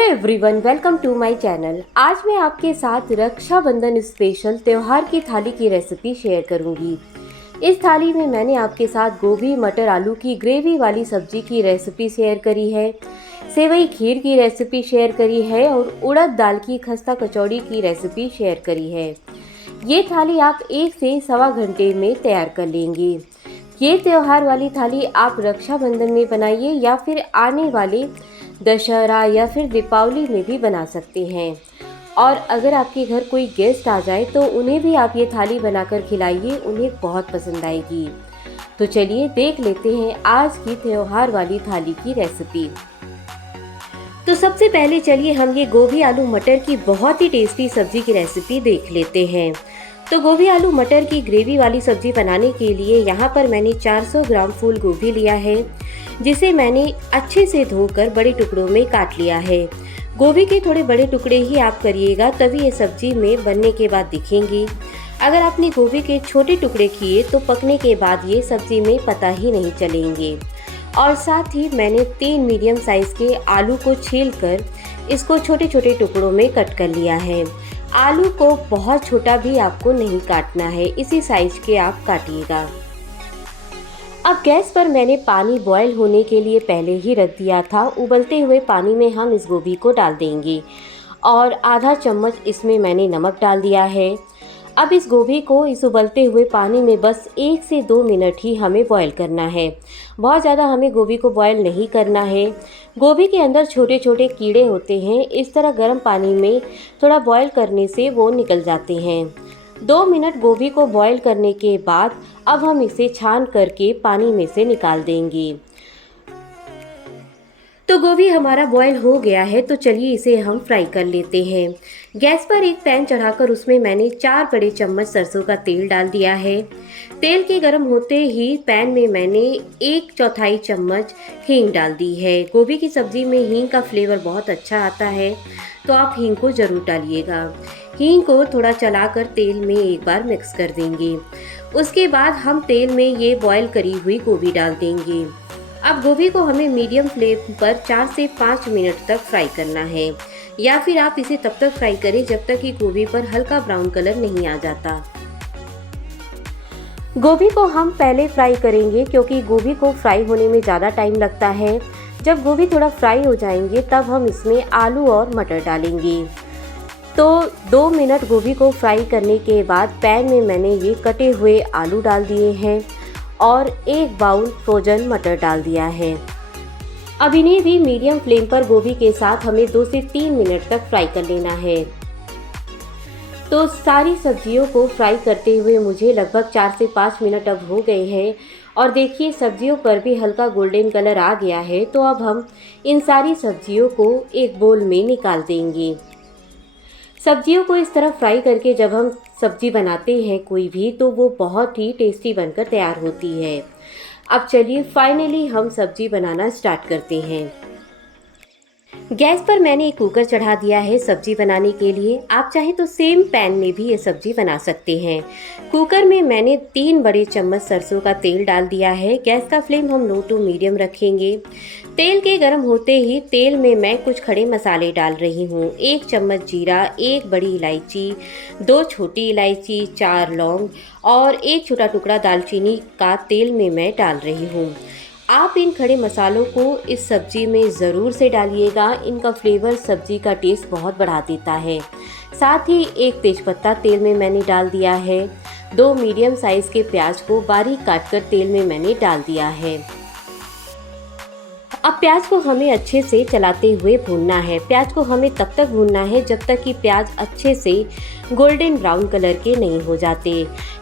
Hello everyone, welcome to my channel. आज मैं आपके साथ रक्षाबंधन स्पेशल त्यौहार की थाली की रेसिपी शेयर करूंगी। इस थाली में मैंने आपके साथ गोभी मटर आलू की ग्रेवी वाली सब्जी की रेसिपी शेयर करी है, सेवई खीर की रेसिपी शेयर करी है और उड़द दाल की खस्ता कचौड़ी की रेसिपी शेयर करी है। ये थाली आप 1 से सवा घंटे में तैयार कर लेंगे। ये त्यौहार वाली थाली आप रक्षाबंधन में बनाइए या फिर आने वाले दशहरा या फिर दीपावली में भी बना सकते हैं। और अगर आपके घर कोई गेस्ट आ जाए तो उन्हें भी आप ये थाली बनाकर खिलाइए, उन्हें बहुत पसंद आएगी। तो चलिए देख लेते हैं आज की त्यौहार वाली थाली की रेसिपी। तो सबसे पहले चलिए हम ये गोभी आलू मटर की बहुत ही टेस्टी सब्जी की रेसिपी देख लेते हैं। तो गोभी आलू मटर की ग्रेवी वाली सब्जी बनाने के लिए यहाँ पर मैंने 400 ग्राम फूल गोभी लिया है, जिसे मैंने अच्छे से धोकर बड़े टुकड़ों में काट लिया है। गोभी के थोड़े बड़े टुकड़े ही आप करिएगा, तभी ये सब्जी में बनने के बाद दिखेंगी। अगर आपने गोभी के छोटे टुकड़े किए तो पकने के बाद ये सब्जी में पता ही नहीं चलेंगे। और साथ ही मैंने 3 मीडियम साइज़ के आलू को छीलकर इसको छोटे छोटे टुकड़ों में कट कर लिया है। आलू को बहुत छोटा भी आपको नहीं काटना है, इसी साइज के आप काटिएगा। अब गैस पर मैंने पानी बॉयल होने के लिए पहले ही रख दिया था। उबलते हुए पानी में हम इस गोभी को डाल देंगे और आधा चम्मच इसमें मैंने नमक डाल दिया है। अब इस गोभी को इस उबलते हुए पानी में बस 1 से 2 मिनट ही हमें बॉयल करना है। बहुत ज़्यादा हमें गोभी को बॉयल नहीं करना है। गोभी के अंदर छोटे छोटे कीड़े होते हैं, इस तरह गर्म पानी में थोड़ा बॉयल करने से वो निकल जाते हैं। 2 मिनट गोभी को बॉयल करने के बाद अब हम इसे छान करके पानी में से निकाल देंगे। तो गोभी हमारा बॉयल हो गया है, तो चलिए इसे हम फ्राई कर लेते हैं। गैस पर एक पैन चढ़ाकर उसमें मैंने 4 बड़े चम्मच सरसों का तेल डाल दिया है। तेल के गर्म होते ही पैन में मैंने 1/4 चम्मच हींग डाल दी है। गोभी की सब्ज़ी में हींग का फ्लेवर बहुत अच्छा आता है, तो आप हींग को ज़रूर डालिएगा। हींग को थोड़ा चलाकर तेल में एक बार मिक्स कर देंगे। उसके बाद हम तेल में ये बॉयल करी हुई गोभी डाल देंगे। अब गोभी को हमें मीडियम फ्लेम पर 4 से 5 मिनट तक फ्राई करना है, या फिर आप इसे तब तक फ्राई करें जब तक कि गोभी पर हल्का ब्राउन कलर नहीं आ जाता। गोभी को हम पहले फ्राई करेंगे क्योंकि गोभी को फ्राई होने में ज़्यादा टाइम लगता है। जब गोभी थोड़ा फ्राई हो जाएंगे तब हम इसमें आलू और मटर डालेंगे। तो 2 मिनट गोभी को फ्राई करने के बाद पैन में मैंने ये कटे हुए आलू डाल दिए हैं और 1 बाउल फ्रोजन मटर डाल दिया है। अब इन्हें भी मीडियम फ्लेम पर गोभी के साथ हमें 2 से 3 मिनट तक फ्राई कर लेना है। तो सारी सब्जियों को फ्राई करते हुए मुझे लगभग 4 से 5 मिनट अब हो गए हैं और देखिए सब्जियों पर भी हल्का गोल्डन कलर आ गया है। तो अब हम इन सारी सब्जियों को एक बोल में निकाल देंगे। सब्जियों को इस तरह फ्राई करके जब हम सब्जी बनाते हैं कोई भी, तो वो बहुत ही टेस्टी बनकर तैयार होती है। अब चलिए फाइनली हम सब्जी बनाना स्टार्ट करते हैं। गैस पर मैंने एक कुकर चढ़ा दिया है सब्जी बनाने के लिए। आप चाहे तो सेम पैन में भी ये सब्जी बना सकते हैं। कुकर में मैंने 3 बड़े चम्मच सरसों का तेल डाल दिया है। गैस का फ्लेम हम लो टू मीडियम रखेंगे। तेल के गर्म होते ही तेल में मैं कुछ खड़े मसाले डाल रही हूँ। 1 चम्मच जीरा, 1 बड़ी इलायची, 2 छोटी इलायची, 4 लौंग और 1 छोटा टुकड़ा दालचीनी का तेल में मैं डाल रही हूँ। आप इन खड़े मसालों को इस सब्जी में ज़रूर से डालिएगा, इनका फ्लेवर सब्जी का टेस्ट बहुत बढ़ा देता है। साथ ही 1 तेज़पत्ता तेल में मैंने डाल दिया है। 2 मीडियम साइज़ के प्याज को बारीक काटकर तेल में मैंने डाल दिया है। अब प्याज को हमें अच्छे से चलाते हुए भूनना है। प्याज को हमें तब तक भूनना है जब तक कि प्याज अच्छे से गोल्डन ब्राउन कलर के नहीं हो जाते।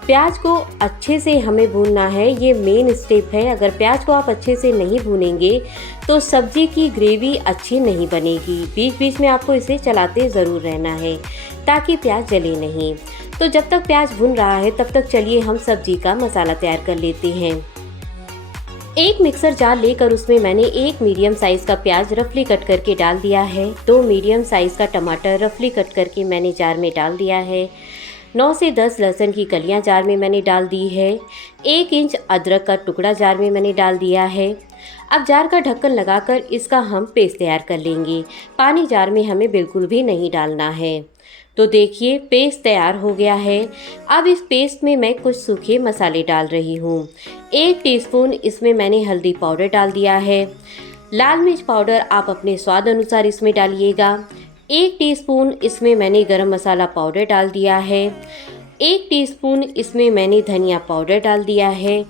प्याज को अच्छे से हमें भूनना है, ये मेन स्टेप है। अगर प्याज को आप अच्छे से नहीं भूनेंगे तो सब्जी की ग्रेवी अच्छी नहीं बनेगी। बीच बीच में आपको इसे चलाते ज़रूर रहना है ताकि प्याज जले नहीं। तो जब तक प्याज भून रहा है तब तक चलिए हम सब्जी का मसाला तैयार कर लेते हैं। एक मिक्सर जार लेकर उसमें मैंने 1 मीडियम साइज़ का प्याज रफली कट करके डाल दिया है। 2 मीडियम साइज़ का टमाटर रफली कट करके मैंने जार में डाल दिया है। 9 से 10 लहसुन की कलियां जार में मैंने डाल दी है। 1 इंच अदरक का टुकड़ा जार में मैंने डाल दिया है। अब जार का ढक्कन लगाकर इसका हम पेस्ट तैयार कर लेंगे। पानी जार में हमें बिल्कुल भी नहीं डालना है। तो देखिए पेस्ट तैयार हो गया है। अब इस पेस्ट में मैं कुछ सूखे मसाले डाल रही हूँ। 1 टीस्पून इसमें मैंने हल्दी पाउडर डाल दिया है। लाल मिर्च पाउडर आप अपने स्वाद अनुसार इसमें डालिएगा। 1 टीस्पून इसमें मैंने गरम मसाला पाउडर डाल दिया है। 1 टीस्पून इसमें मैंने धनिया पाउडर डाल दिया है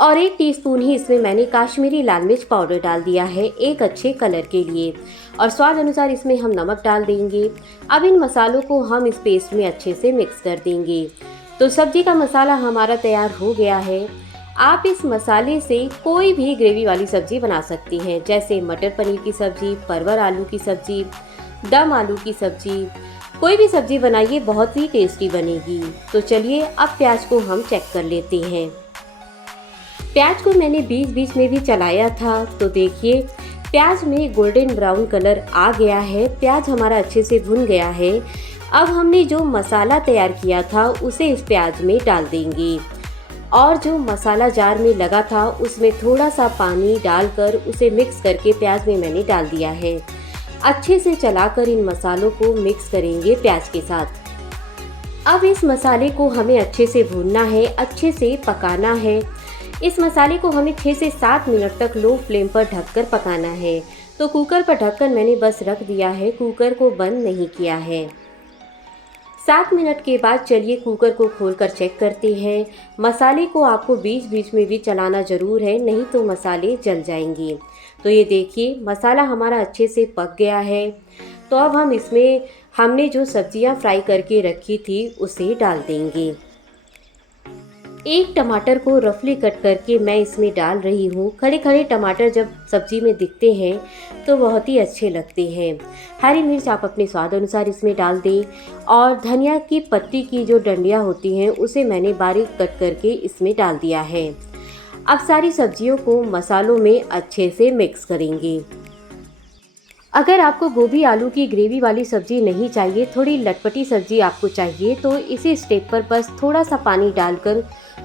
और 1 टीस्पून ही इसमें मैंने काश्मीरी लाल मिर्च पाउडर डाल दिया है एक अच्छे कलर के लिए, और स्वाद अनुसार इसमें हम नमक डाल देंगे। अब इन मसालों को हम इस पेस्ट में अच्छे से मिक्स कर देंगे। तो सब्जी का मसाला हमारा तैयार हो गया है। आप इस मसाले से कोई भी ग्रेवी वाली सब्जी बना सकती हैं, जैसे मटर पनीर की सब्जी, परवल आलू की सब्जी, दम आलू की सब्जी। कोई भी सब्जी बनाइए, बहुत ही टेस्टी बनेगी। तो चलिए अब प्याज को हम चेक कर लेते हैं। प्याज को मैंने बीच बीच में भी चलाया था। तो देखिए प्याज में गोल्डन ब्राउन कलर आ गया है। प्याज हमारा अच्छे से भुन गया है। अब हमने जो मसाला तैयार किया था उसे इस प्याज में डाल देंगे, और जो मसाला जार में लगा था उसमें थोड़ा सा पानी डालकर उसे मिक्स करके प्याज में मैंने डाल दिया है। अच्छे से चलाकर इन मसालों को मिक्स करेंगे प्याज के साथ। अब इस मसाले को हमें अच्छे से भूनना है, अच्छे से पकाना है। इस मसाले को हमें 6 से 7 मिनट तक लो फ्लेम पर ढककर पकाना है। तो कुकर पर ढक्कन मैंने बस रख दिया है, कुकर को बंद नहीं किया है। 7 मिनट के बाद चलिए कुकर को खोलकर चेक करते हैं। मसाले को आपको बीच बीच में भी चलाना ज़रूर है, नहीं तो मसाले जल जाएंगे। तो ये देखिए मसाला हमारा अच्छे से पक गया है। तो अब हम इसमें हमने जो सब्जियां फ्राई करके रखी थी उसे डाल देंगे। 1 टमाटर को रफली कट करके मैं इसमें डाल रही हूँ। खड़े खड़े टमाटर जब सब्जी में दिखते हैं तो बहुत ही अच्छे लगते हैं। हरी मिर्च आप अपने स्वाद अनुसार इसमें डाल दें, और धनिया की पत्ती की जो डंडियाँ होती हैं उसे मैंने बारीक कट करके इसमें डाल दिया है। अब सारी सब्जियों को मसालों में अच्छे से मिक्स करेंगे। अगर आपको गोभी आलू की ग्रेवी वाली सब्जी नहीं चाहिए, थोड़ी लटपटी सब्जी आपको चाहिए, तो इसी स्टेप पर बस थोड़ा सा पानी डालकर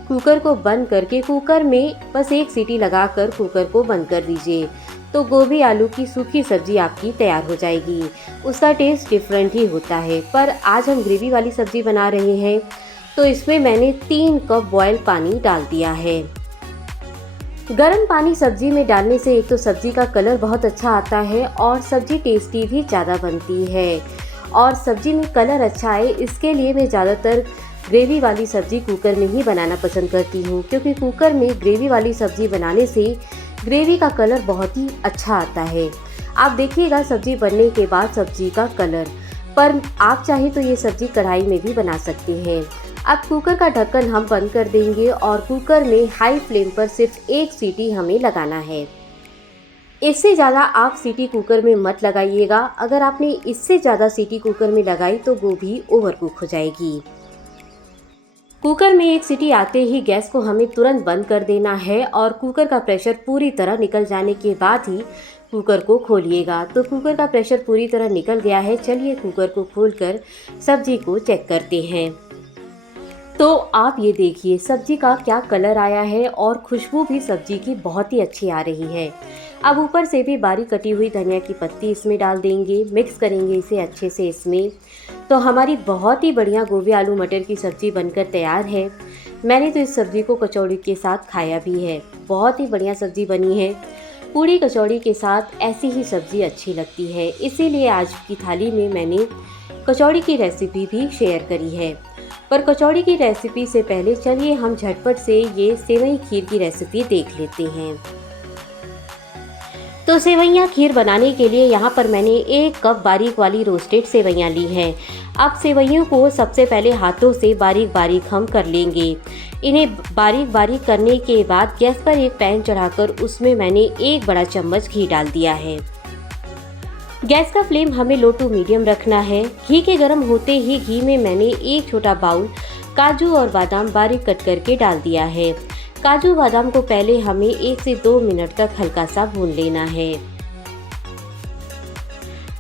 कुकर को बंद करके कुकर में बस 1 सीटी लगाकर कुकर को बंद कर दीजिए। तो गोभी आलू की सूखी सब्जी आपकी तैयार हो जाएगी। उसका टेस्ट डिफरेंट ही होता है। पर आज हम ग्रेवी वाली सब्जी बना रहे हैं, तो इसमें मैंने 3 कप बॉयल पानी डाल दिया है। गर्म पानी सब्जी में डालने से एक तो सब्जी का कलर बहुत अच्छा आता है और सब्जी टेस्टी भी ज़्यादा बनती है। और सब्जी में कलर अच्छा आए इसके लिए मैं ज़्यादातर ग्रेवी वाली सब्जी कुकर में ही बनाना पसंद करती हूँ, क्योंकि कुकर में ग्रेवी वाली सब्जी बनाने से ग्रेवी का कलर बहुत ही अच्छा आता है। आप देखिएगा सब्जी बनने के बाद सब्जी का कलर। पर आप चाहे तो ये सब्जी कढ़ाई में भी बना सकते हैं। अब कुकर का ढक्कन हम बंद कर देंगे और कुकर में हाई फ्लेम पर सिर्फ 1 सीटी हमें लगाना है। इससे ज़्यादा आप सीटी कुकर में मत लगाइएगा। अगर आपने इससे ज़्यादा सीटी कुकर में लगाई तो गोभी ओवरकुक हो जाएगी। कुकर में 1 सीटी आते ही गैस को हमें तुरंत बंद कर देना है, और कुकर का प्रेशर पूरी तरह निकल जाने के बाद ही कुकर को खोलिएगा। तो कुकर का प्रेशर पूरी तरह निकल गया है। चलिए कुकर को खोलकर सब्जी को चेक करते हैं। तो आप ये देखिए सब्जी का क्या कलर आया है, और खुशबू भी सब्जी की बहुत ही अच्छी आ रही है। अब ऊपर से भी बारीक कटी हुई धनिया की पत्ती इसमें डाल देंगे, मिक्स करेंगे इसे अच्छे से इसमें। तो हमारी बहुत ही बढ़िया गोभी आलू मटर की सब्ज़ी बनकर तैयार है। मैंने तो इस सब्ज़ी को कचौड़ी के साथ खाया भी है। बहुत ही बढ़िया सब्ज़ी बनी है। पूड़ी कचौड़ी के साथ ऐसी ही सब्ज़ी अच्छी लगती है, इसीलिए आज की थाली में मैंने कचौड़ी की रेसिपी भी शेयर करी है। पर कचौड़ी की रेसिपी से पहले चलिए हम झटपट से ये सेवई खीर की रेसिपी देख लेते हैं। तो सेवइयाँ खीर बनाने के लिए यहाँ पर मैंने 1 कप बारीक वाली रोस्टेड सेवइयाँ ली हैं। अब सेवइयों को सबसे पहले हाथों से बारीक बारीक हम कर लेंगे। इन्हें बारीक बारीक करने के बाद गैस पर एक पैन चढ़ाकर उसमें मैंने 1 बड़ा चम्मच घी डाल दिया है। गैस का फ्लेम हमें लो टू मीडियम रखना है। घी के गर्म होते ही घी में मैंने 1 छोटा बाउल काजू और बादाम बारीक कट करके डाल दिया है। काजू बादाम को पहले हमें 1 से 2 मिनट तक हल्का सा भून लेना है।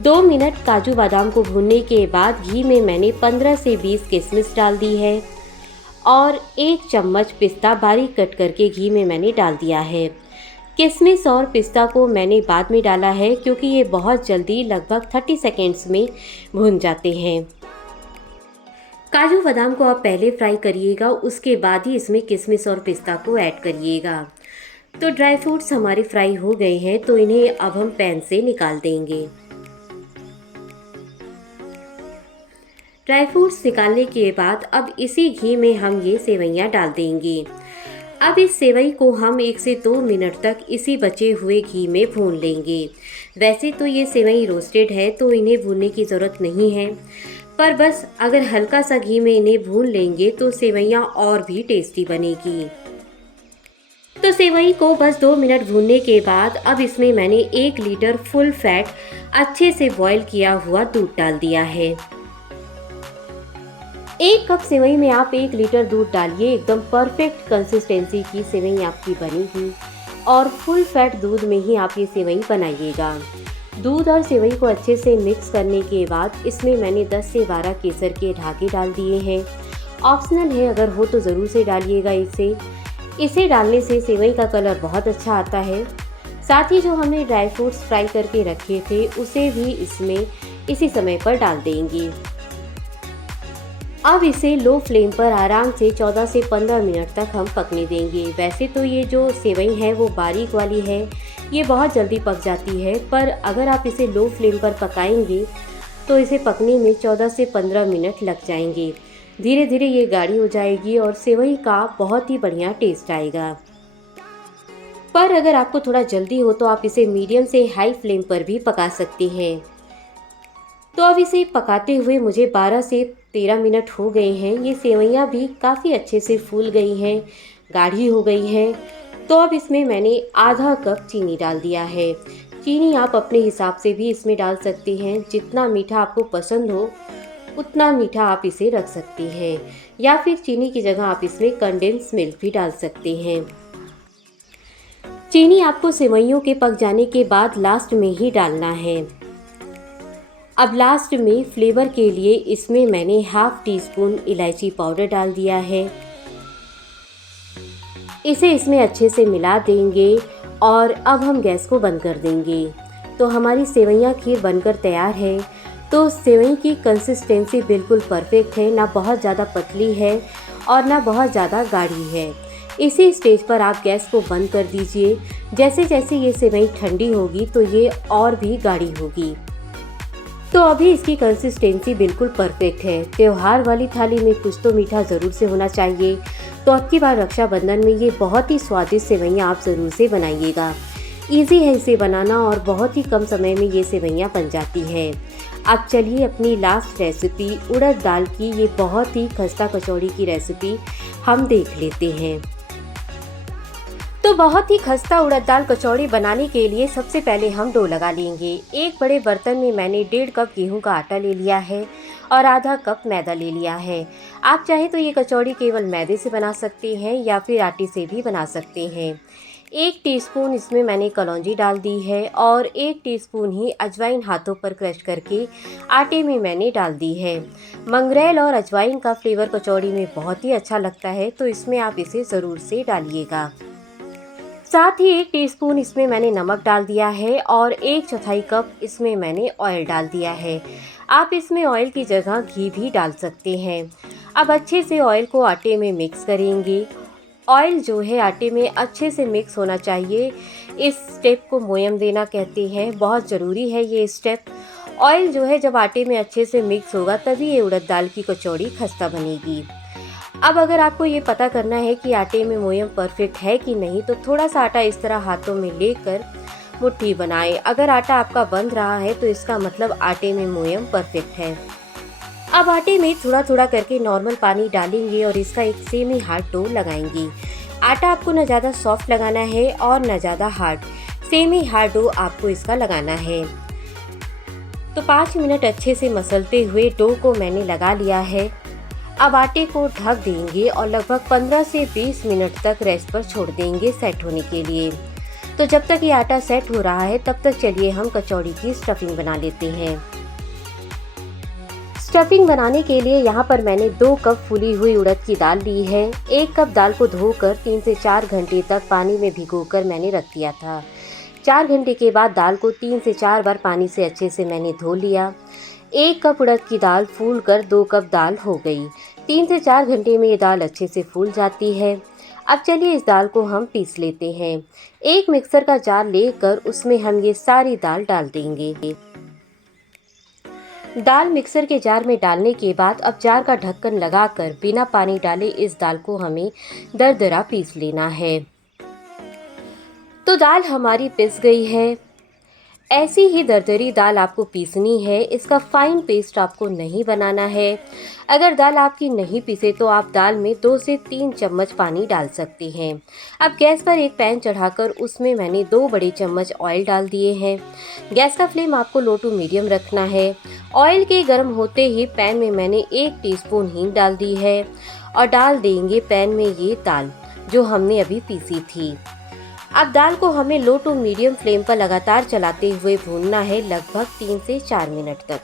2 मिनट काजू बादाम को भूनने के बाद घी में मैंने 15 से 20 किशमिश डाल दी है, और 1 चम्मच पिस्ता बारीक कट करके घी में मैंने डाल दिया है। किशमिश और पिस्ता को मैंने बाद में डाला है क्योंकि ये बहुत जल्दी लगभग 30 सेकेंड्स में भुन जाते हैं। काजू बादाम को आप पहले फ्राई करिएगा, उसके बाद ही इसमें किशमिश और पिस्ता को ऐड करिएगा। तो ड्राई फ्रूट्स हमारे फ्राई हो गए हैं, तो इन्हें अब हम पैन से निकाल देंगे। ड्राई फ्रूट्स निकालने के बाद अब इसी घी में हम ये सेवइयाँ डाल देंगे। अब इस सेवई को हम 1 से 2 मिनट तक इसी बचे हुए घी में भून लेंगे। वैसे तो ये सेवई रोस्टेड है तो इन्हें भूनने की ज़रूरत नहीं है, पर बस अगर हल्का सा घी में इन्हें भून लेंगे तो सेवइयाँ और भी टेस्टी बनेगी। तो सेवई को बस 2 मिनट भूनने के बाद अब इसमें मैंने 1 लीटर फुल फैट अच्छे से बॉईल किया हुआ दूध डाल दिया है। 1 कप सेवई में आप 1 लीटर दूध डालिए, एकदम परफेक्ट कंसिस्टेंसी की सेवई आपकी बनेगी और फुल फैट दूध में ही आप ये सेवई बनाइएगा। दूध और सेवई को अच्छे से मिक्स करने के बाद इसमें मैंने 10 से 12 केसर के ढाके डाल दिए हैं। ऑप्शनल है, अगर हो तो ज़रूर से डालिएगा। इसे डालने से सेवई का कलर बहुत अच्छा आता है। साथ ही जो हमने ड्राई फ्रूट्स फ्राई करके रखे थे उसे भी इसमें इसी समय पर डाल देंगे। अब इसे लो फ्लेम पर आराम से 14 से 15 मिनट तक हम पकने देंगे। वैसे तो ये जो सेवई है वो बारीक वाली है, ये बहुत जल्दी पक जाती है, पर अगर आप इसे लो फ्लेम पर पकाएंगे तो इसे पकने में 14 से 15 मिनट लग जाएंगे। धीरे धीरे ये गाढ़ी हो जाएगी और सेवई का बहुत ही बढ़िया टेस्ट आएगा। पर अगर आपको थोड़ा जल्दी हो तो आप इसे मीडियम से हाई फ्लेम पर भी पका सकते हैं। तो अब इसे पकाते हुए मुझे 12 से 13 मिनट हो गए हैं। ये सेवइयाँ भी काफ़ी अच्छे से फूल गई हैं, गाढ़ी हो गई हैं। तो अब इसमें मैंने आधा कप चीनी डाल दिया है। चीनी आप अपने हिसाब से भी इसमें डाल सकते हैं, जितना मीठा आपको पसंद हो उतना मीठा आप इसे रख सकते हैं, या फिर चीनी की जगह आप इसमें कंडेंस मिल्क भी डाल सकते हैं। चीनी आपको सेवइयों के पक जाने के बाद लास्ट में ही डालना है। अब लास्ट में फ्लेवर के लिए इसमें मैंने हाफ टी स्पून इलायची पाउडर डाल दिया है। इसे इसमें अच्छे से मिला देंगे और अब हम गैस को बंद कर देंगे। तो हमारी सेवइयाँ खीर बनकर तैयार है। तो सेवई की कंसिस्टेंसी बिल्कुल परफेक्ट है, ना बहुत ज़्यादा पतली है और ना बहुत ज़्यादा गाढ़ी है। इसी स्टेज पर आप गैस को बंद कर दीजिए। जैसे जैसे ये सेवई ठंडी होगी तो ये और भी गाढ़ी होगी। तो अभी इसकी कंसिस्टेंसी बिल्कुल परफेक्ट है। त्योहार वाली थाली में कुछ तो मीठा ज़रूर से होना चाहिए। तो अब की बार रक्षाबंधन में ये बहुत ही स्वादिष्ट सेवइयाँ आप ज़रूर से बनाइएगा। ईजी है इसे बनाना और बहुत ही कम समय में ये सेवइयाँ बन जाती है। अब चलिए अपनी लास्ट रेसिपी उड़द दाल की ये बहुत ही खस्ता कचौड़ी की रेसिपी हम देख लेते हैं। तो बहुत ही खस्ता उड़द दाल कचौड़ी बनाने के लिए सबसे पहले हम डो लगा लेंगे। एक बड़े बर्तन में मैंने 1.5 कप गेहूं का आटा ले लिया है और आधा कप मैदा ले लिया है। आप चाहे तो ये कचौड़ी केवल मैदे से बना सकते हैं या फिर आटे से भी बना सकते हैं। 1 टीस्पून इसमें मैंने कलौंजी डाल दी है और 1 टीस्पून ही अजवाइन हाथों पर क्रश करके आटे में मैंने डाल दी है। मंगरेल और अजवाइन का फ्लेवर कचौड़ी में बहुत ही अच्छा लगता है, तो इसमें आप इसे ज़रूर से डालिएगा। साथ ही 1 टीस्पून इसमें मैंने नमक डाल दिया है और 1/4 कप इसमें मैंने ऑयल डाल दिया है। आप इसमें ऑयल की जगह घी भी डाल सकते हैं। अब अच्छे से ऑयल को आटे में मिक्स करेंगे। ऑयल जो है आटे में अच्छे से मिक्स होना चाहिए। इस स्टेप को मोयम देना कहते हैं, बहुत ज़रूरी है ये स्टेप। ऑयल जो है जब आटे में अच्छे से मिक्स होगा तभी ये उड़द दाल की कचौड़ी खस्ता बनेगी। अब अगर आपको ये पता करना है कि आटे में मोयम परफेक्ट है कि नहीं, तो थोड़ा सा आटा इस तरह हाथों में लेकर मुट्ठी बनाएं। अगर आटा आपका बंध रहा है तो इसका मतलब आटे में मोयम परफेक्ट है। अब आटे में थोड़ा थोड़ा करके नॉर्मल पानी डालेंगे और इसका एक सेमी हार्ड डो लगाएंगे। आटा आपको न ज़्यादा सॉफ्ट लगाना है और न ज़्यादा हार्ड, सेमी हार्ड डो आपको इसका लगाना है। तो 5 मिनट अच्छे से मसलते हुए डो को मैंने लगा लिया है। अब आटे को ढक देंगे और लगभग 15 से 20 मिनट तक रेस्ट पर छोड़ देंगे सेट होने के लिए। तो जब तक ये आटा सेट हो रहा है तब तक चलिए हम कचौड़ी की स्टफिंग बना लेते हैं। स्टफिंग बनाने के लिए यहाँ पर मैंने 2 कप फूली हुई उड़द की दाल ली है। 1 कप दाल को धोकर 3 से 4 घंटे तक पानी में भिगोकर मैंने रख दिया था। 4 घंटे के बाद दाल को 3 से 4 बार पानी से अच्छे से मैंने धो लिया। 1 कप उड़द की दाल फूलकर 2 कप दाल हो गई। 3 से 4 घंटे में ये दाल अच्छे से फूल जाती है। अब चलिए इस दाल को हम पीस लेते हैं। एक मिक्सर का जार लेकर उसमें हम ये सारी दाल डाल देंगे। दाल मिक्सर के जार में डालने के बाद अब जार का ढक्कन लगाकर बिना पानी डाले इस दाल को हमें दरदरा पीस लेना है। तो दाल हमारी पिस गई है। ऐसी ही दरदरी दाल आपको पीसनी है, इसका फाइन पेस्ट आपको नहीं बनाना है। अगर दाल आपकी नहीं पीसे तो आप दाल में 2 से 3 चम्मच पानी डाल सकते हैं। अब गैस पर एक पैन चढ़ाकर उसमें मैंने 2 बड़े चम्मच ऑयल डाल दिए हैं। गैस का फ्लेम आपको लो टू मीडियम रखना है। ऑयल के गर्म होते ही पैन में मैंने 1 टीस्पून हींग डाल दी है और डाल देंगे पैन में ये दाल जो हमने अभी पीसी थी। अब दाल को हमें लो टू मीडियम फ्लेम पर लगातार चलाते हुए भूनना है लगभग 3 से 4 मिनट तक।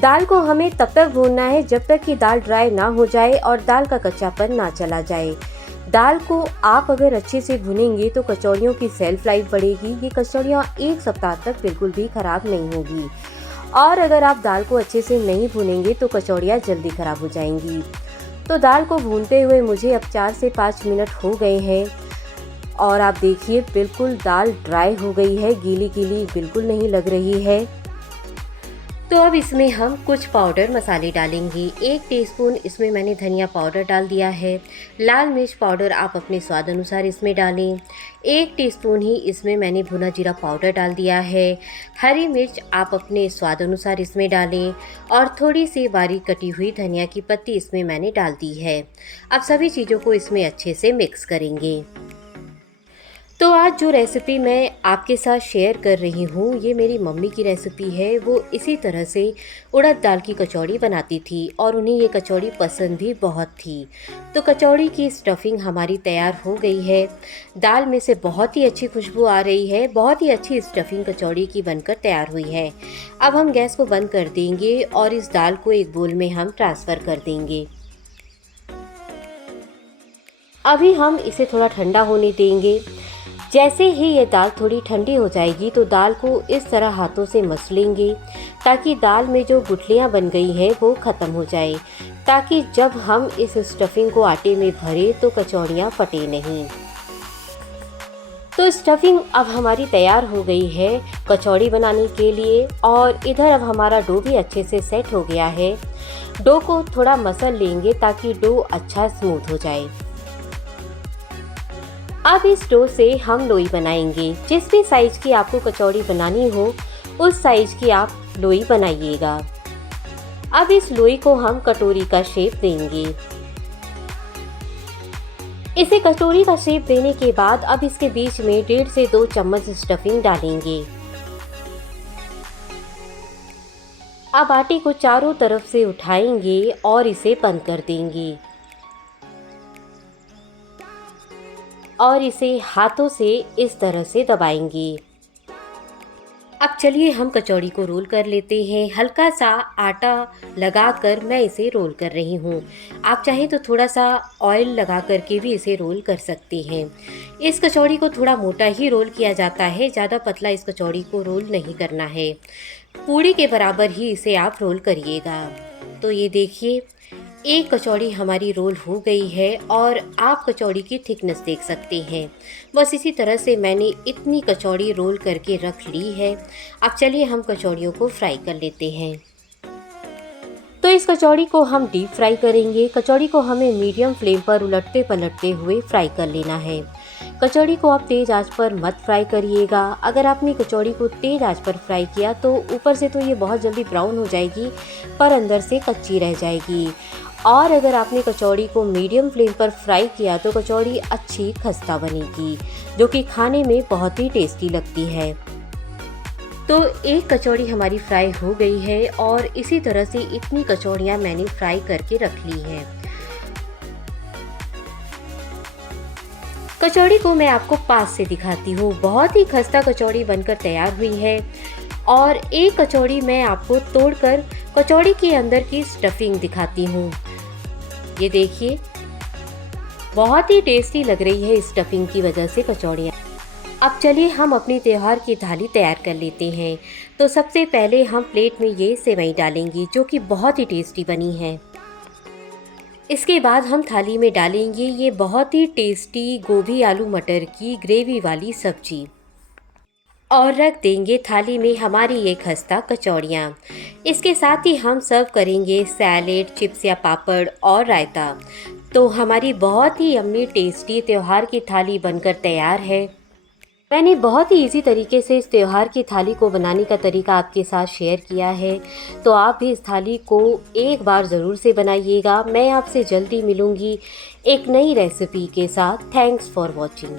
दाल को हमें तब तक भूनना है जब तक कि दाल ड्राई ना हो जाए और दाल का कच्चापन ना चला जाए। दाल को आप अगर अच्छे से भुनेंगे तो कचौड़ियों की सेल्फ लाइफ बढ़ेगी। ये कचौड़ियाँ 1 सप्ताह तक बिल्कुल भी खराब नहीं होगी। और अगर आप दाल को अच्छे से नहीं भुनेंगे तो कचौड़ियाँ जल्दी खराब हो जाएंगी। तो दाल को भूनते हुए मुझे अब 4 से 5 मिनट हो गए हैं और आप देखिए बिल्कुल दाल ड्राई हो गई है, गीली गीली बिल्कुल नहीं लग रही है। तो अब इसमें हम कुछ पाउडर मसाले डालेंगे। 1 टीस्पून इसमें मैंने धनिया पाउडर डाल दिया है। लाल मिर्च पाउडर आप अपने स्वाद अनुसार इसमें डालें। 1 टीस्पून ही इसमें मैंने भुना जीरा पाउडर डाल दिया है। हरी मिर्च आप अपने स्वाद अनुसार इसमें डालें और थोड़ी सी बारीक कटी हुई धनिया की पत्ती इसमें मैंने डाल दी है। अब सभी चीज़ों को इसमें अच्छे से मिक्स करेंगे। तो आज जो रेसिपी मैं आपके साथ शेयर कर रही हूँ ये मेरी मम्मी की रेसिपी है। वो इसी तरह से उड़द दाल की कचौड़ी बनाती थी और उन्हें ये कचौड़ी पसंद भी बहुत थी। तो कचौड़ी की स्टफिंग हमारी तैयार हो गई है। दाल में से बहुत ही अच्छी खुशबू आ रही है। बहुत ही अच्छी स्टफिंग कचौड़ी की बनकर तैयार हुई है। अब हम गैस को बंद कर देंगे और इस दाल को एक बोल में हम ट्रांसफ़र कर देंगे। अभी हम इसे थोड़ा ठंडा होने देंगे। जैसे ही ये दाल थोड़ी ठंडी हो जाएगी तो दाल को इस तरह हाथों से मस लेंगे ताकि दाल में जो गुठलियाँ बन गई हैं वो ख़त्म हो जाए, ताकि जब हम इस स्टफिंग को आटे में भरें तो कचौड़ियाँ फटे नहीं। तो स्टफिंग अब हमारी तैयार हो गई है कचौड़ी बनाने के लिए और इधर अब हमारा डो भी अच्छे से सेट हो गया है। डो को थोड़ा मसल लेंगे ताकि डो अच्छा स्मूथ हो जाए। अब इस डो से हम लोई बनाएंगे। जिस भी साइज की आपको कचौड़ी बनानी हो उस साइज की आप लोई बनाइएगा। अब इस लोई को हम कटोरी का शेप देंगे। इसे कटोरी का शेप देने के बाद अब इसके बीच में 1.5 से 2 चम्मच स्टफिंग डालेंगे। अब आटे को चारों तरफ से उठाएंगे और इसे बंद कर देंगे और इसे हाथों से इस तरह से दबाएंगे। अब चलिए हम कचौड़ी को रोल कर लेते हैं। हल्का सा आटा लगाकर मैं इसे रोल कर रही हूँ। आप चाहें तो थोड़ा सा ऑयल लगा करके भी इसे रोल कर सकते हैं। इस कचौड़ी को थोड़ा मोटा ही रोल किया जाता है, ज़्यादा पतला इस कचौड़ी को रोल नहीं करना है। पूड़ी के बराबर ही इसे आप रोल करिएगा। तो ये देखिए एक कचौड़ी हमारी रोल हो गई है और आप कचौड़ी की थिकनेस देख सकते हैं। बस इसी तरह से मैंने इतनी कचौड़ी रोल करके रख ली है। अब चलिए हम कचौड़ियों को फ्राई कर लेते हैं। तो इस कचौड़ी को हम डीप फ्राई करेंगे। कचौड़ी को हमें मीडियम फ्लेम पर उलटते पलटते हुए फ्राई कर लेना है। कचौड़ी को आप तेज़ आंच पर मत फ्राई करिएगा। अगर आपने कचौड़ी को तेज़ आंच पर फ्राई किया तो ऊपर से तो ये बहुत जल्दी ब्राउन हो जाएगी पर अंदर से कच्ची रह जाएगी। और अगर आपने कचौड़ी को मीडियम फ्लेम पर फ्राई किया तो कचौड़ी अच्छी खस्ता बनेगी जो कि खाने में बहुत ही टेस्टी लगती है। तो एक कचौड़ी हमारी फ्राई हो गई है और इसी तरह से इतनी कचौड़ियाँ मैंने फ्राई करके रख ली हैं। कचौड़ी को मैं आपको पास से दिखाती हूँ। बहुत ही खस्ता कचौड़ी बनकर तैयार हुई है। और एक कचौड़ी मैं आपको तोड़कर कचौड़ी के अंदर की स्टफिंग दिखाती हूँ। ये देखिए, बहुत ही टेस्टी लग रही है इस स्टफिंग की वजह से कचौड़ियाँ। अब चलिए हम अपनी त्योहार की थाली तैयार कर लेते हैं। तो सबसे पहले हम प्लेट में ये सेवई डालेंगे जो कि बहुत ही टेस्टी बनी है। इसके बाद हम थाली में डालेंगे ये बहुत ही टेस्टी गोभी आलू मटर की ग्रेवी वाली सब्जी और रख देंगे थाली में हमारी ये खस्ता कचौड़ियाँ। इसके साथ ही हम सर्व करेंगे सैलेड, चिप्स या पापड़ और रायता। तो हमारी बहुत ही यम्मी टेस्टी त्योहार की थाली बनकर तैयार है। मैंने बहुत ही इजी तरीके से इस त्योहार की थाली को बनाने का तरीका आपके साथ शेयर किया है। तो आप भी इस थाली को एक बार ज़रूर से बनाइएगा। मैं आपसे जल्दी मिलूँगी एक नई रेसिपी के साथ। Thanks for watching.